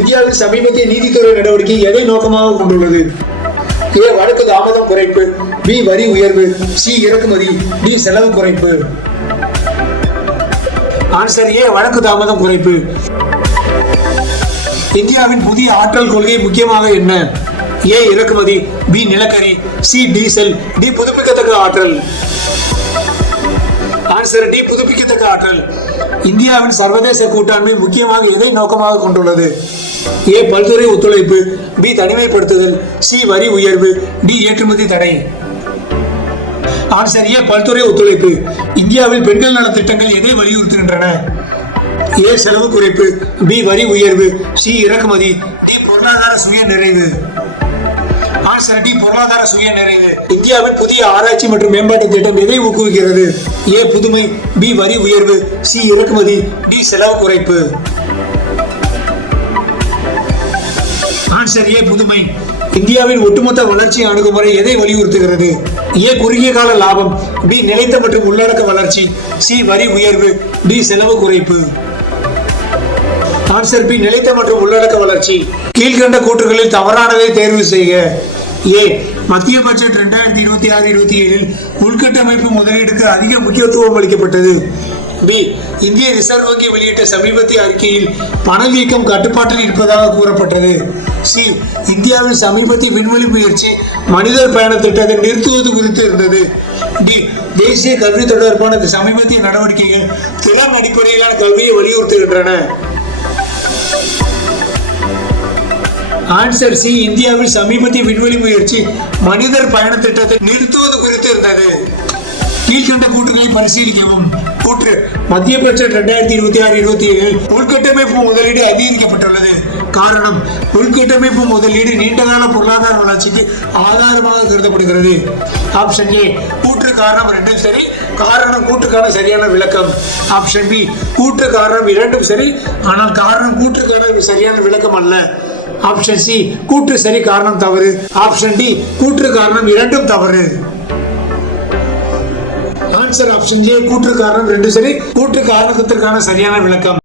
இந்தியாவில் சமீபத்திய நீதித்துறை நடவடிக்கை எதை நோக்கமாக கொண்டுள்ளது? ஏ வழக்கு தாமதம் குறைப்பு, பி வரி உயர்வு, சி இறக்குமதி, டி செலவு குறைப்பு. ஆன்சர் ஏ வழக்கு தாமதம் குறைப்பு. இந்தியாவின் புதிய ஆற்றல் கொள்கை முக்கியமாக என்ன? ஏ இறக்குமதி, பி நிலக்கரி, சி டீசல், டி புதுப்பிக்கத்தக்க ஆற்றல். ஆன்சர் டி புதுப்பிக்கத்தக்க ஆற்றல். இந்தியாவின் சர்வதேச கூட்டாண்மை முக்கியமாக எதை நோக்கமாக கொண்டுள்ளது? ஏ பல்துறை ஒத்துழைப்பு, பி தனிமைப்படுத்துதல், சி வரி உயர்வு, டி ஏற்றுமதி தடை. ஆன்சர் ஏ பல்துறை ஒத்துழைப்பு. இந்தியாவில் பெண்கள் நல திட்டங்கள் எதை வலியுறுத்துகின்றன? ஏ செலவு குறைப்பு, பி வரி உயர்வு, சி இறக்குமதி, டி பொருளாதார சுய நிறைவு. ஆன்சர் டி பொருளாதார சுய நிறைவு. இந்தியாவின் புதிய ஆராய்ச்சி மற்றும் மேம்பாட்டு திட்டம் எதை ஊக்குவிக்கிறது? ஏ புதுமை, பி வரி உயர்வு, சி இறக்குமதி, டி செலவு குறைப்பு. ஆன்சர் ஏ புதுமை. இந்தியாவின் ஒட்டுமொத்த வளர்ச்சி அணுகுமுறை எதை வலியுறுத்துகிறது? ஏ குறுகிய கால லாபம், பி நிலைத்த மற்றும் உள்ளடக்க வளர்ச்சி, சி வரி உயர்வு, டி செலவு குறைப்பு. ஆன்சர் பி நிலைத்த மற்றும் உள்ளடக்க வளர்ச்சி. கீழ்கண்ட கூற்றுகளில் தவறானதை தேர்வு செய்க. ஏ மத்திய பட்ஜெட் 2026-27 உள்கட்டமைப்பு முதலீடுக்கு அதிக முக்கியத்துவம் அளிக்கப்பட்டது. பி இந்திய ரிசர்வ் வங்கி வெளியிட்ட சமீபத்திய அறிக்கையில் பணவீக்கம் கட்டுப்பாட்டில் இருப்பதாக கூறப்பட்டது. சி இந்தியாவில் சமீபத்திய விண்வெளி முயற்சி மனிதர் பயண திட்டத்தை நிறுத்துவது குறித்து இருந்தது. டி தேசிய கல்வி தொடர்பான சமீபத்திய நடவடிக்கைகள் திறன் அடிப்படையிலான கல்வியை வலியுறுத்துகின்றன. ஆன்சர் சி இந்தியாவில் சமீபத்திய விண்வெளி முயற்சி மனிதர் பயண திட்டத்தை நிறுத்துவது குறித்து இருந்தது. கீழ்கண்ட கூற்றுகளை பரிசீலிக்கவும். கூற்று மத்திய பட்ஜெட் 2026-27 உள்கட்டமைப்பு முதலீடு அதிகரிக்கப்பட்டுள்ளது. காரணம் உள்கட்டமைப்பு முதலீடு நீண்டகால பொருளாதார வளர்ச்சிக்கு ஆதாரமாக கருதப்படுகிறது. ஆப்ஷன் ஏ கூற்று காரணம் ரெண்டும் சரி, காரணம் கூற்றுக்கான சரியான விளக்கம். ஆப்ஷன் பி கூற்று காரணம் இரண்டும் சரி, ஆனால் காரணம் கூற்றுக்கான சரியான விளக்கம் அல்ல. ஆப்ஷன் சி கூற்று சரி காரணம் தவறு. ஆப்ஷன் டி கூற்று காரணம் இரண்டும் தவறு. ஆன்சர் ஆப்ஷன் ஏ கூற்று காரணம் ரெண்டும் சரி, கூற்று காரணத்திற்கான சரியான விளக்கம்.